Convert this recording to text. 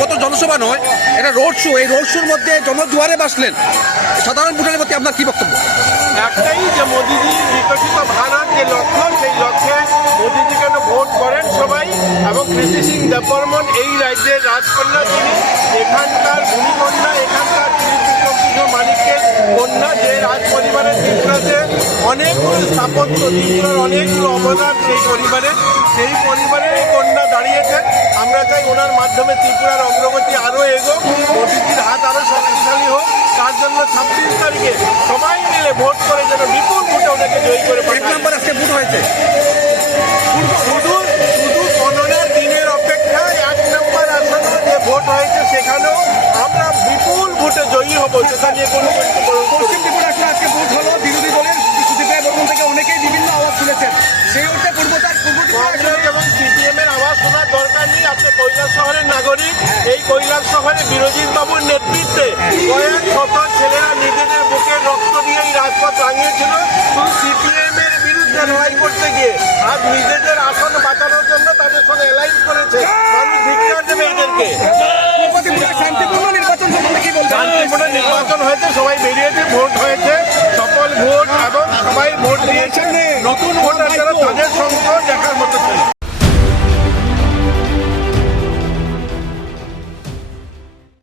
কত জনসভা নয়, এটা রোড শো। এই রোড শোর মধ্যে জনজোয়ারে বাসলেন, সাধারণ ভোটারের প্রতি আপনার কি বক্তব্য? একটাই যে মোদিজির বিকশিত ভারত যে লক্ষ্য, সেই লক্ষ্যে মোদিজি কেন ভোট করেন সবাই। এবং কৃষি সিং দেববর্মন এই রাজ্যের রাজকন্যা, তিনি এখানকার ভূমিকন্যা, এখানকার মালিকের কন্যা, যে রাজ পরিবারের ত্রিপুরাতে অনেকগুলো স্থাপত্য, ত্রিপুরার অনেকগুলো অবদান সেই পরিবারের এই কন্যা দাঁড়িয়েছে। আমরা চাই ওনার মাধ্যমে ত্রিপুরার অগ্রগতি আরও এগোক, মোদিজির হাত আরও শক্তিশালী হোক। তার জন্য 26 তারিখে সবাই মিলে ভোট করে যেন বিপুল ভোটে ওনাকে জয়ী করে পাঠায়। আজকে ভোট হয়েছে, শুধু গণনার দিনের অপেক্ষায় 1 নম্বর আসনে যে ভোট হয়েছে সেখানেও আমরা বিপুল ভোটে জয়ী হব, সেটা নিয়ে কোনো পশ্চিম ত্রিপুরা আসলে আজকে ভোট হলো। বিরোধী দলের সুদীপ রায় বর্মন থেকে অনেকেই বিভিন্ন আওয়াজ তুলেছেন, সেই অর্থে পূর্ব কংগ্রেস এবং সিপিএম এর আওয়াজ শোনার দরকার নেই। আপনি কৈলাস শহরের নাগরিক, এই কৈলাস শহরে বিরোজিৎ বাবুর নেতৃত্বে কয়েক শত ছেলেরা নিজেদের বুকের রক্ত দিয়ে এই রাজপথ রাঙিয়েছিল শুধু সিপিএম এর বিরুদ্ধে লড়াই করতে গিয়ে। আজ নিজেদের আসন বাঁচানোর জন্য তাদের সঙ্গে অ্যালাইন্স করেছে। মানুষ ধিক্কার দেবে এদেরকে। শান্তিপূর্ণ নির্বাচন সম্বন্ধে কি বলবেন? শান্তিপূর্ণ নির্বাচন হয়েছে, সবাই বেরিয়েছে, ভোট হয়েছে, সফল ভোট, এবং সবাই ভোট দিয়েছে। নতুন ভোটার যারা তাদের